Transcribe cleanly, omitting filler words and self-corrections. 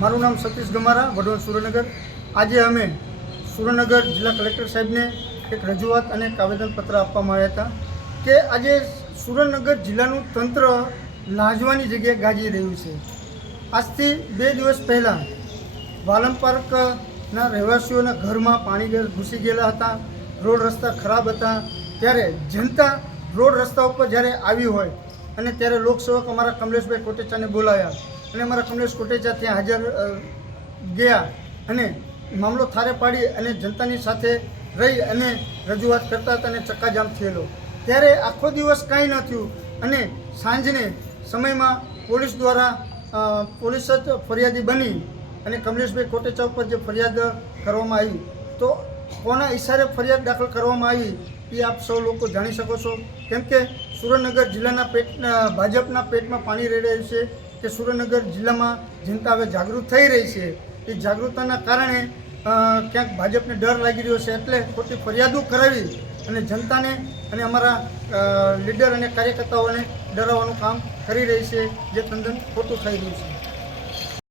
મારું નામ સતીશ ગમારા, વઢવાણ સુરેન્દ્રનગર। આજે અમે સુરેન્દ્રનગર જિલ્લા કલેક્ટર સાહેબને એક રજૂઆત અને એક આવેદનપત્ર આપવામાં આવ્યા હતા કે આજે સુરેન્દ્રનગર જિલ્લાનું તંત્ર લાજવાની જગ્યાએ ગાજી રહ્યું છે। આજથી 2 દિવસ પહેલાં વાલમ પાર્કના રહેવાસીઓના ઘરમાં પાણી ઘૂસી ગયેલા હતા, રોડ રસ્તા ખરાબ હતા। ત્યારે જનતા રોડ રસ્તા ઉપર જ્યારે આવી હોય અને ત્યારે લોકસેવક અમારા કમલેશભાઈ કોટેચાને બોલાવ્યા અને અમારા કમલેશ કોટેચા ત્યાં હાજર ગયા અને મામલો થારે પાડી અને જનતાની સાથે રહી અને રજૂઆત કરતા હતા અને ચક્કાજામ થયેલો। ત્યારે આખો દિવસ કાંઈ ન થયું અને સાંજને સમયમાં પોલીસ દ્વારા પોલીસ જ ફરિયાદી બની અને કમલેશભાઈ કોટેચા ઉપર જે ફરિયાદ કરવામાં આવી તો કોના ઇશારે ફરિયાદ દાખલ કરવામાં આવી એ આપ સૌ લોકો જાણી શકો છો। કેમ કે સુરેન્દ્રનગર જિલ્લાના ભાજપના પેટમાં પાણી રહી રહ્યું છે કે સુરેન્દ્રનગર જિલ્લામાં જનતા હવે જાગૃત થઈ રહી છે। એ જાગૃતતાના કારણે ક્યાંક ભાજપને ડર લાગી રહ્યો છે એટલે ખોટી ફરિયાદો કરાવી અને જનતાને અને અમારા લીડર અને કાર્યકર્તાઓને ડરાવવાનું કામ કરી રહી છે, જે તદ્દન ખોટું થઈ રહ્યું છે।